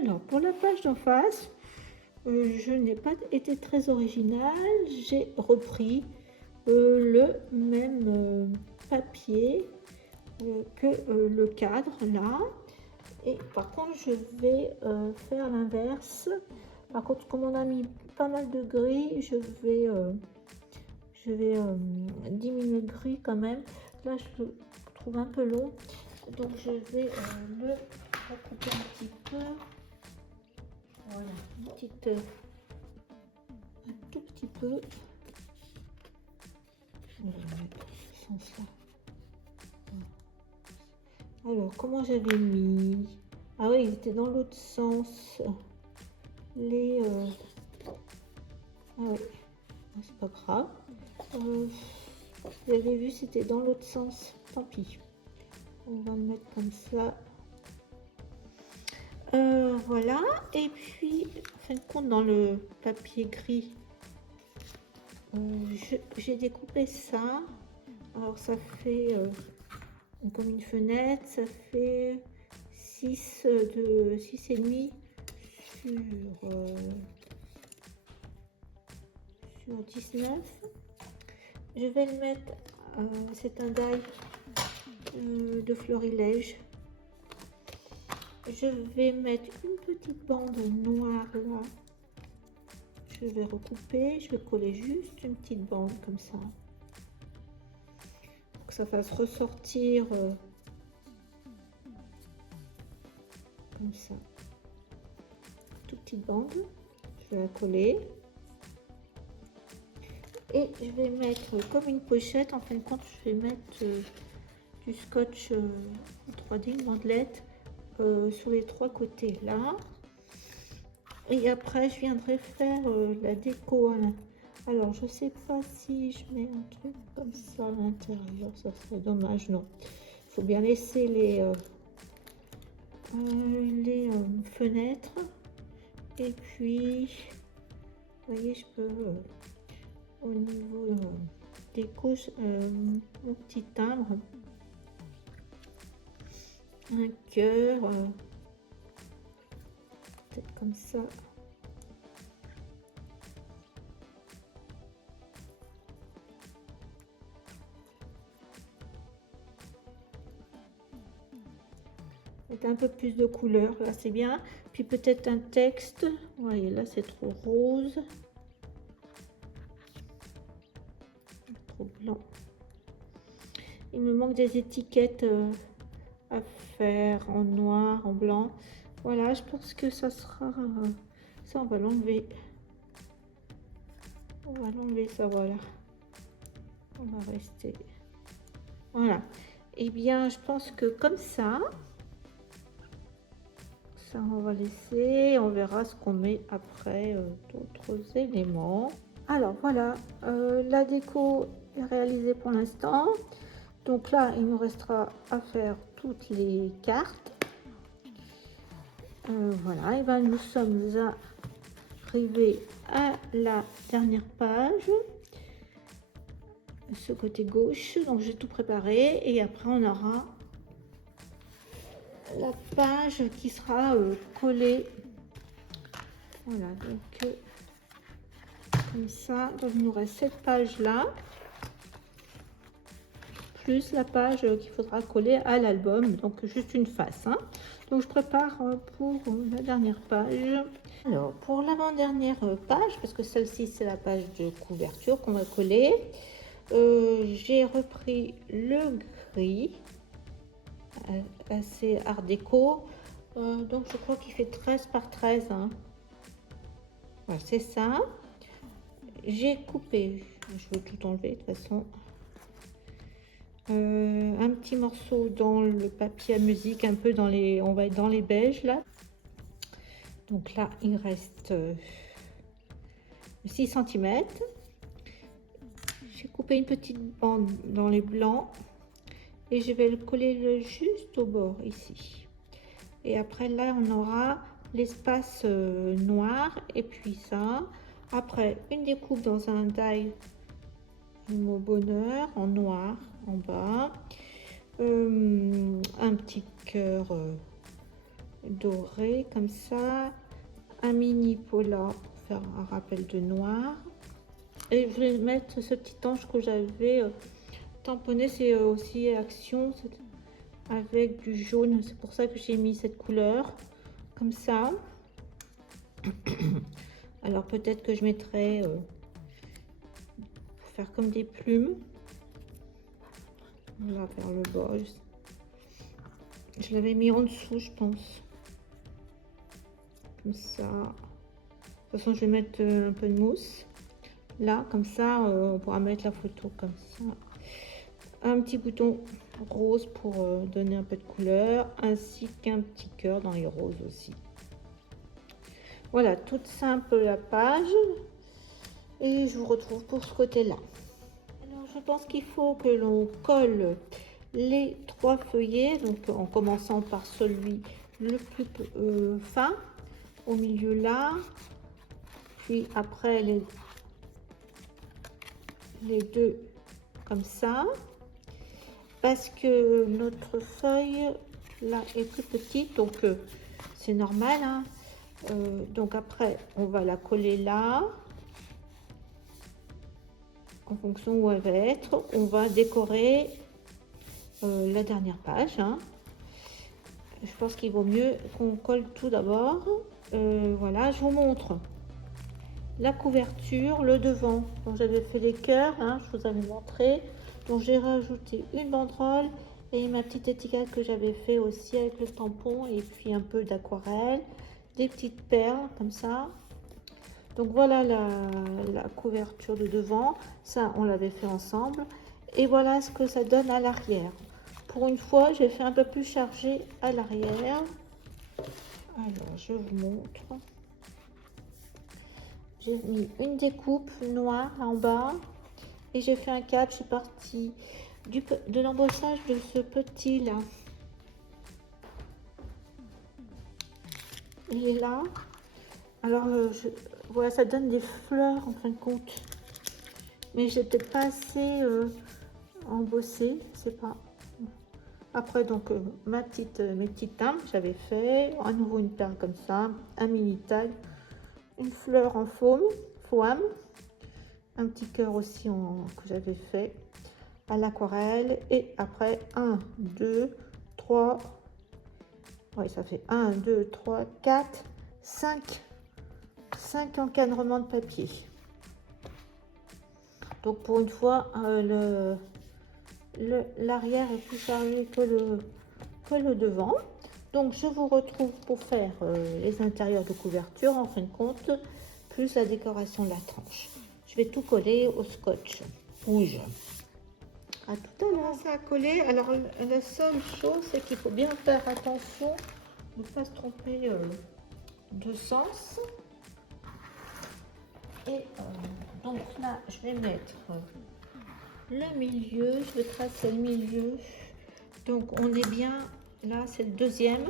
Alors, pour la page d'en face, je n'ai pas été très originale. J'ai repris le même papier que le cadre là. Et par contre, je vais faire l'inverse. Par contre, comme on a mis pas mal de gris, je vais diminuer le gris quand même. Là, je le trouve un peu long. Donc, je vais le recouper un petit peu. Voilà, un tout petit peu. On va mettre ce sens-là. Alors, comment j'avais mis? Ah oui, il était dans l'autre sens. Les... Ah oui, c'est pas grave. Vous avez vu, c'était dans l'autre sens. Tant pis. On va le mettre comme ça. Voilà. Et puis, en fin de compte, dans le papier gris, j'ai découpé ça. Alors, ça fait comme une fenêtre. Ça fait 6 de 6,5 sur 19. Je vais le mettre, c'est un die de florilège. Je vais mettre une petite bande noire là. Je vais recouper, je vais coller juste une petite bande comme ça. Pour que ça fasse ressortir comme ça. Toute petite bande. Je vais la coller. Et je vais mettre comme une pochette, en fin de compte, je vais mettre du scotch 3D, une bandelette sur les 3 côtés là. Et après, je viendrai faire la déco. Alors, je sais pas si je mets un truc comme ça à l'intérieur, ça serait dommage, non. Il faut bien laisser les fenêtres. Et puis, vous voyez, je peux... au niveau déco, mon petit timbre, un cœur, peut-être comme ça. Mettre un peu plus de couleur, là c'est bien. Puis peut-être un texte. Vous voyez, là c'est trop rose. Trop blanc. Il me manque des étiquettes à faire en noir, en blanc. Voilà, je pense que ça sera... ça, on va l'enlever. On va l'enlever, ça, voilà. On va rester. Voilà. Et bien, je pense que comme ça, on va laisser. On verra ce qu'on met après d'autres éléments. Alors, voilà. La déco est réalisée pour l'instant. Donc là, il nous restera à faire toutes les cartes. Voilà, et ben nous sommes arrivés à la dernière page, ce côté gauche. Donc j'ai tout préparé et après on aura la page qui sera collée. Voilà, donc comme ça. Donc il nous reste cette page là, plus la page qu'il faudra coller à l'album, donc juste une face, hein. Donc je prépare pour la dernière page. Alors pour l'avant-dernière page, parce que celle-ci c'est la page de couverture qu'on va coller, j'ai repris le gris assez art déco, donc je crois qu'il fait 13 par 13, hein. Voilà, c'est ça. J'ai coupé, je veux tout enlever de toute façon, un petit morceau dans le papier à musique, un peu dans les, on va être dans les beiges là. Donc là il reste 6 cm. J'ai coupé une petite bande dans les blancs et je vais le coller juste au bord ici. Et après là on aura l'espace noir et puis ça. Après une découpe dans un die du mot bonheur en noir en bas, un petit cœur doré comme ça, un mini pola pour faire un rappel de noir. Et je vais mettre ce petit ange que j'avais tamponné, c'est aussi Action avec du jaune, c'est pour ça que j'ai mis cette couleur comme ça. Alors peut-être que je mettrai pour faire comme des plumes. On va vers le bas. Je l'avais mis en dessous, je pense. Comme ça. De toute façon, je vais mettre un peu de mousse. Là, comme ça, on pourra mettre la photo comme ça. Un petit bouton rose pour donner un peu de couleur, ainsi qu'un petit cœur dans les roses aussi. Voilà, toute simple la page. Et je vous retrouve pour ce côté-là. Alors, je pense qu'il faut que l'on colle les 3 feuillets, donc en commençant par celui le plus fin, au milieu là, puis après les 2 comme ça, parce que notre feuille là est plus petite, donc c'est normal, hein. Donc après on va la coller là, en fonction où elle va être. On va décorer la dernière page, hein. Je pense qu'il vaut mieux qu'on colle tout d'abord. Voilà, je vous montre la couverture, le devant. Donc j'avais fait les cœurs, hein, je vous avais montré. Donc j'ai rajouté une banderole et ma petite étiquette que j'avais fait aussi avec le tampon et puis un peu d'aquarelle, des petites perles comme ça. Donc voilà la couverture de devant, ça on l'avait fait ensemble. Et voilà ce que ça donne à l'arrière. Pour une fois, j'ai fait un peu plus chargé à l'arrière. Alors, je vous montre. J'ai mis une découpe noire en bas et j'ai fait un cadre. Je suis partie de l'embossage de ce petit là. Il est là. Alors, voilà, ça donne des fleurs en fin de compte. Mais j'ai peut-être pas assez embossé, je sais pas. Après, donc, mes petites timbres, j'avais fait à nouveau une perle comme ça, un mini tag, une fleur en foam, un petit cœur aussi que j'avais fait à l'aquarelle. Et après, 1, 2, 3, oui, ça fait 1, 2, 3, 4, 5 encadrements de papier. Donc, pour une fois, l'arrière est plus chargé que le devant. Donc je vous retrouve pour faire les intérieurs de couverture en fin de compte, plus la décoration de la tranche. Je vais tout coller au scotch rouge. À tout à l'heure. Ça a collé. Alors la seule chose, c'est qu'il faut bien faire attention de ne pas se tromper de sens. Et donc là, je vais mettre le milieu, je vais tracer le milieu. Donc on est bien, là c'est le deuxième,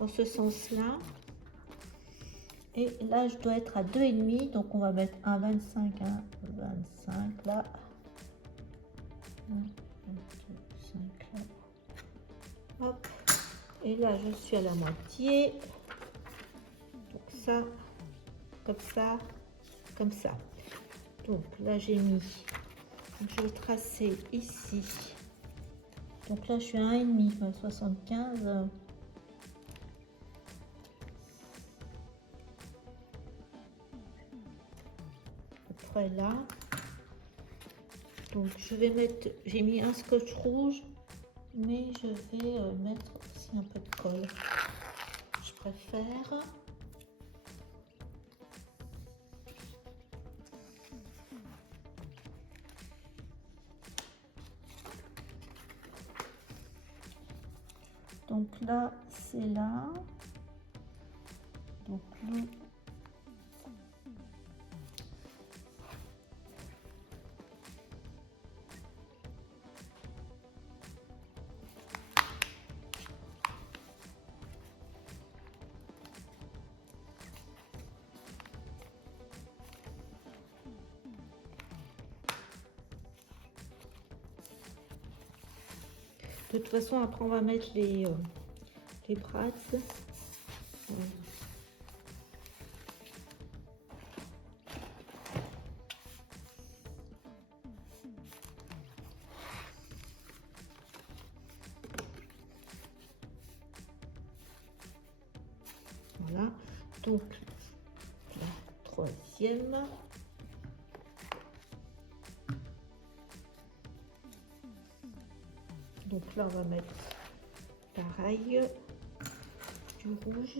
dans ce sens-là. Et là je dois être à 2,5, donc on va mettre un 25, un 25 là. 25 là. Hop. Et là je suis à la moitié. Donc ça, comme ça, comme ça. Donc là j'ai mis, donc je vais tracer ici. Donc là je suis à 1,5, 75. Après là. Donc je vais mettre, j'ai mis un scotch rouge, mais je vais mettre aussi un peu de colle. Je préfère. Donc là, c'est là. Donc là. De toute façon, après, on va mettre les bras. Voilà, donc la troisième. Donc là, on va mettre pareil, du rouge.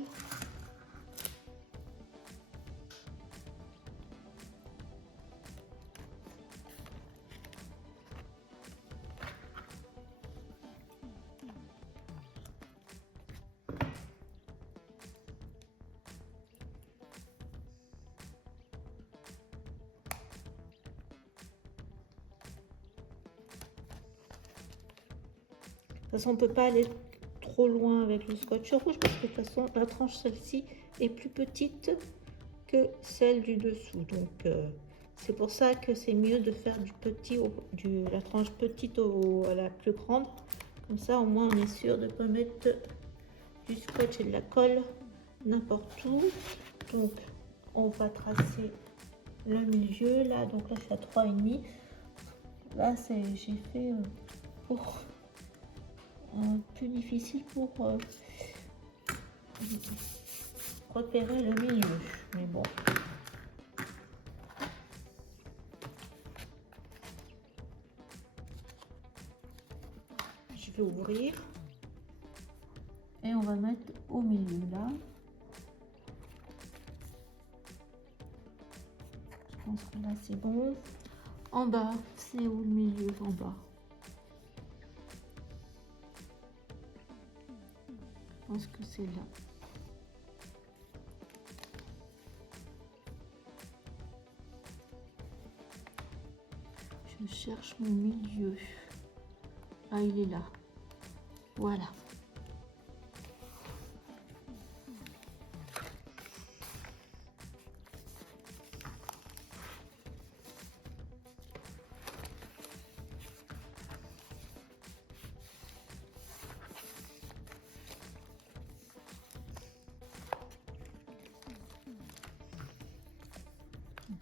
De toute façon, on ne peut pas aller trop loin avec le scotch rouge parce que de toute façon, la tranche, celle-ci, est plus petite que celle du dessous. Donc, c'est pour ça que c'est mieux de faire du petit, la tranche petite à la plus grande. Comme ça, au moins, on est sûr de ne pas mettre du scotch et de la colle n'importe où. Donc, on va tracer le milieu. Là, donc là, je suis à 3,5. Là, j'ai fait pour... plus difficile pour repérer le milieu, mais bon. Je vais ouvrir et on va mettre au milieu là. Je pense que là c'est bon. En bas, c'est où le milieu? En bas. Je pense que c'est là. Je cherche mon milieu. Ah, il est là. Voilà.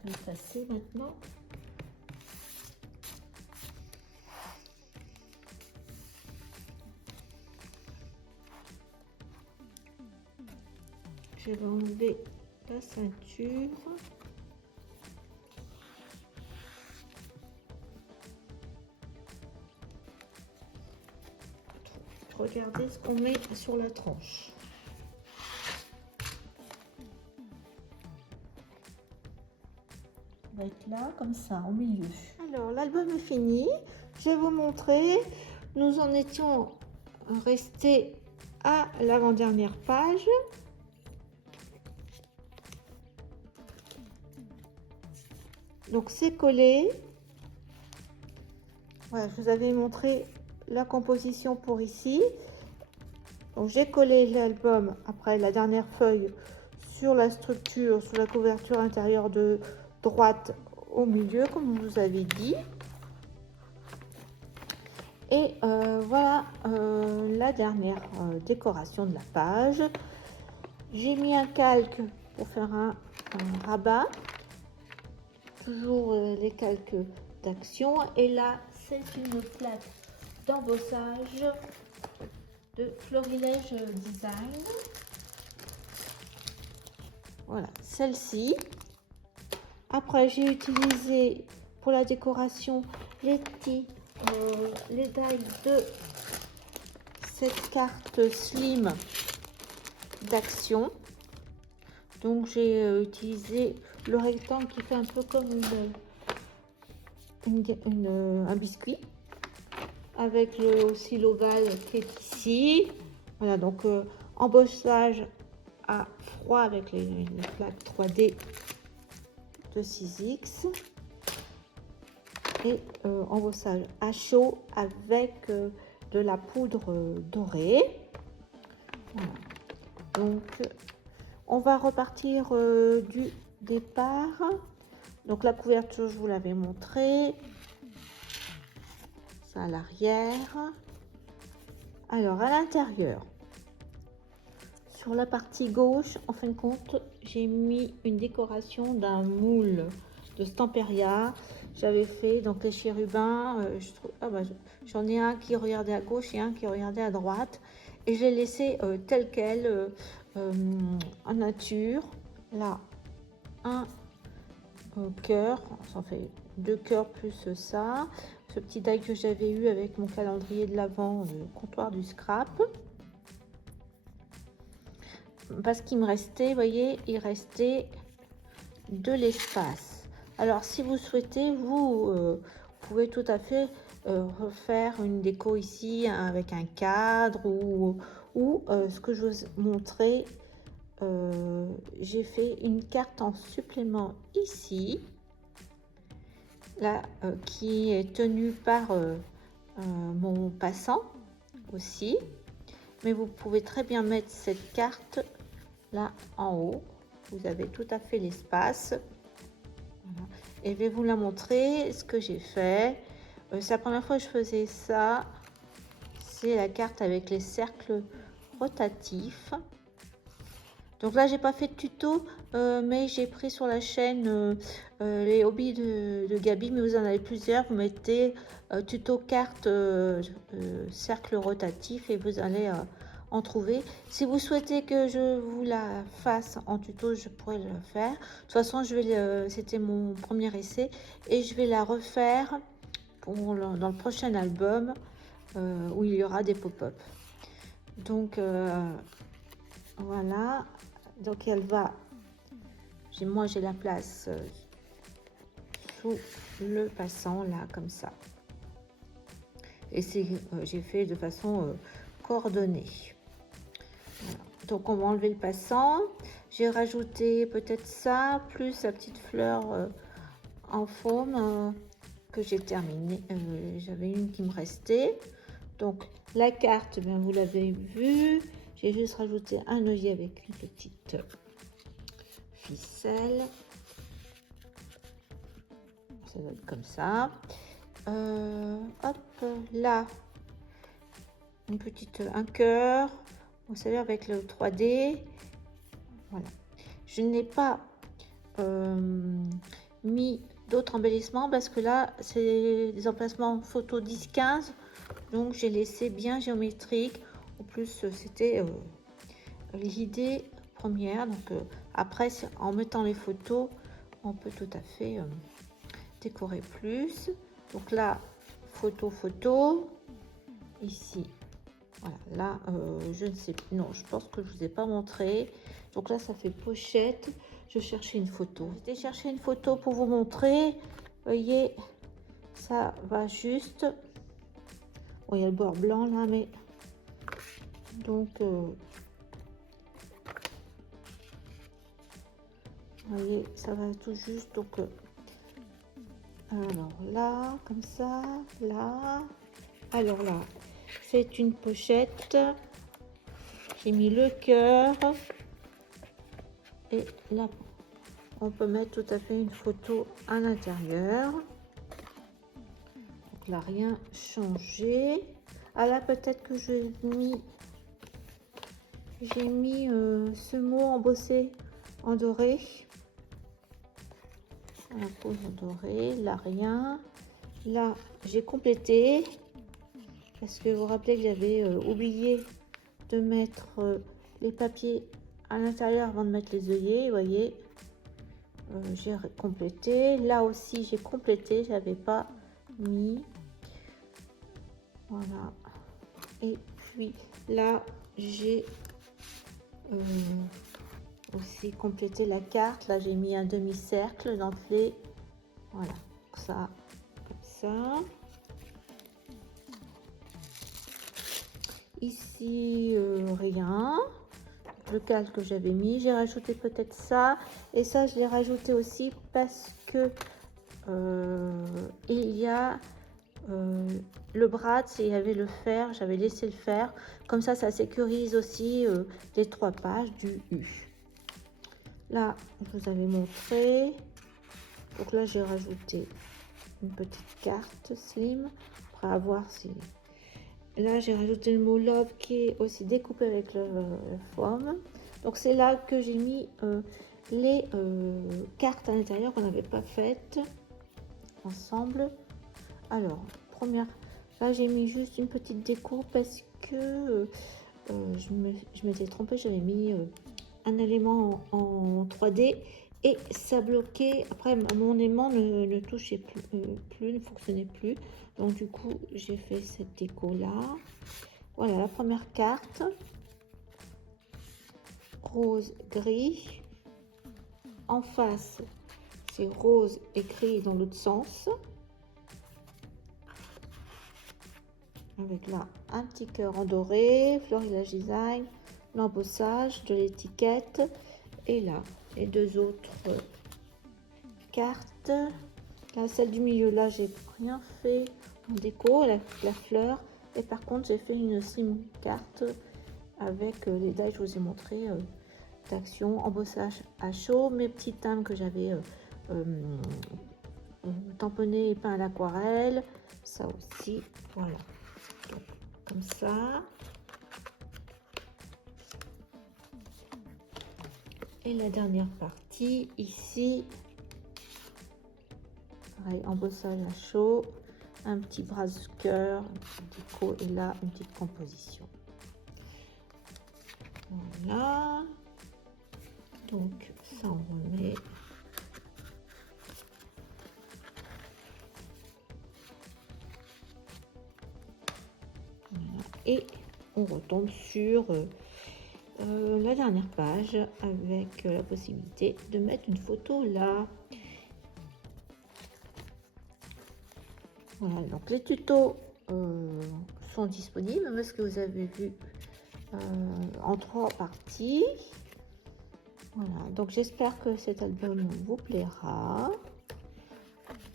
On va passer maintenant. Je vais enlever la ceinture. Regardez ce qu'on met sur la tranche. On va être là, comme ça, au milieu. Alors, l'album est fini. Je vais vous montrer. Nous en étions restés à l'avant-dernière page. Donc c'est collé. Voilà, je vous avais montré la composition pour ici. Donc j'ai collé l'album après la dernière feuille sur la structure, sur la couverture intérieure de droite au milieu, comme je vous avais dit. Et voilà la dernière décoration de la page. J'ai mis un calque pour faire un rabat. Toujours les calques d'action. Et là, c'est une plaque d'embossage de Florilège Design. Voilà, celle-ci. Après, j'ai utilisé pour la décoration les die de cette carte slim d'action. Donc j'ai utilisé le rectangle qui fait un peu comme un biscuit, avec aussi l'ovale qui est ici. Voilà, donc embossage à froid avec les plaques 3D de 6X et embossage à chaud avec de la poudre dorée. Voilà. Donc on va repartir du départ. Donc la couverture, je vous l'avais montré. Ça à l'arrière. Alors à l'intérieur, Sur la partie gauche, en fin de compte, j'ai mis une décoration d'un moule de Stamperia. J'avais fait donc les chérubins. J'en ai un qui regardait à gauche et un qui regardait à droite. Et je l'ai laissé tel quel, en nature. Là, un cœur. Ça fait 2 cœurs plus ça. Ce petit die que j'avais eu avec mon calendrier de l'Avent, le comptoir du scrap. Parce qu'il me restait, vous voyez, il restait de l'espace. Alors si vous souhaitez, vous pouvez tout à fait refaire une déco ici avec un cadre ou ce que je vous montrais, j'ai fait une carte en supplément ici, là, qui est tenue par mon passant aussi, mais vous pouvez très bien mettre cette carte là en haut. Vous avez tout à fait l'espace. Voilà. Et je vais vous la montrer ce que j'ai fait. C'est la première fois que je faisais ça. C'est la carte avec les cercles rotatifs. Donc là j'ai pas fait de tuto, mais j'ai pris sur la chaîne les hobbies de Gabi, mais vous en avez plusieurs. Vous mettez tuto carte cercle rotatif et vous allez en trouver. Si vous souhaitez que je vous la fasse en tuto, je pourrais le faire. De toute façon, c'était mon premier essai et je vais la refaire dans le prochain album où il y aura des pop-up. Donc voilà. Donc elle va. Moi j'ai la place sous le passant là comme ça. Et j'ai fait de façon coordonnée. Voilà. Donc on va enlever le passant. J'ai rajouté peut-être ça, plus la petite fleur en forme que j'ai terminée. J'avais une qui me restait. Donc la carte, bien, vous l'avez vu. J'ai juste rajouté un œillet avec une petite ficelle. Ça doit être comme ça. Hop, là, un cœur. Vous savez, avec le 3D. Voilà. Je n'ai pas mis d'autres embellissements parce que là, c'est des emplacements photo 10-15. Donc, j'ai laissé bien géométrique. En plus, c'était l'idée première. Donc, après, en mettant les photos, on peut tout à fait décorer plus. Donc là, photo. Ici, voilà. Là, je ne sais plus. Non, je pense que je vous ai pas montré. Donc là, ça fait pochette. Je cherchais une photo. J'ai cherché une photo pour vous montrer. Vous voyez, ça va juste. Bon, il y a le bord blanc là, mais donc vous voyez, ça va tout juste. Donc alors là, comme ça, là. Alors là, c'est une pochette. J'ai mis le cœur. Et là, on peut mettre tout à fait une photo à l'intérieur. Donc là, rien changé. Ah là, peut-être que j'ai mis ce mot embossé en doré. La poudre dorée, là rien. Là, j'ai complété parce que vous vous rappelez que j'avais oublié de mettre les papiers à l'intérieur avant de mettre les œillets. Vous voyez, j'ai complété. Là aussi, j'ai complété. J'avais pas mis. Voilà. Et puis là, j'ai aussi complété la carte. Là, j'ai mis un demi-cercle d'entrée. Voilà, ça, comme ça. Ici, rien. Le cadre que j'avais mis, j'ai rajouté peut-être ça. Et ça, je l'ai rajouté aussi parce que il y a le brad, il y avait le fer, j'avais laissé le fer. Comme ça sécurise aussi les 3 pages du U. Là, je vous avais montré. Donc là, j'ai rajouté une petite carte slim. Après, à voir si là, j'ai rajouté le mot love qui est aussi découpé avec le foam. Donc, c'est là que j'ai mis les cartes à l'intérieur qu'on n'avait pas faites ensemble. Alors, première, là, j'ai mis juste une petite déco parce que je m'étais trompée, j'avais mis un élément en 3D et ça bloquait. Après, mon aimant ne touchait plus, ne fonctionnait plus. Donc, du coup, j'ai fait cette déco là. Voilà la première carte. Rose, gris. En face, c'est rose et gris dans l'autre sens. Avec là un petit cœur en doré, Florilège Design, l'embossage de l'étiquette. Et là, les deux autres cartes. Là, celle du milieu, là, j'ai rien fait en déco, la fleur. Et par contre, j'ai fait une sim carte avec les die, je vous ai montré, d'action, embossage à chaud, mes petits timbres que j'avais tamponné et peint à l'aquarelle. Ça aussi, voilà. Donc, comme ça. Et la dernière partie, ici, pareil, embossage à chaud, un petit brasse-cœur, un petit déco et là, une petite composition. Voilà. Donc, ça, on remet. Voilà. Et on retombe sur la dernière page avec la possibilité de mettre une photo là. Voilà, donc les tutos sont disponibles parce que vous avez vu en 3 parties. Voilà, donc j'espère que cet album vous plaira.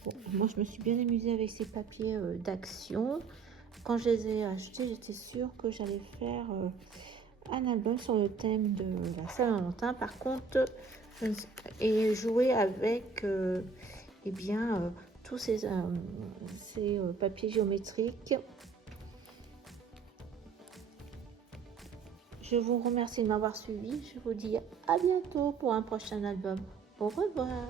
Bon, moi je me suis bien amusée avec ces papiers d'action. Quand je les ai achetés, j'étais sûre que j'allais faire un album sur le thème de la Saint-Valentin. Par contre, et jouer avec eh bien, tous ces papiers géométriques. Je vous remercie de m'avoir suivi. Je vous dis à bientôt pour un prochain album. Au revoir.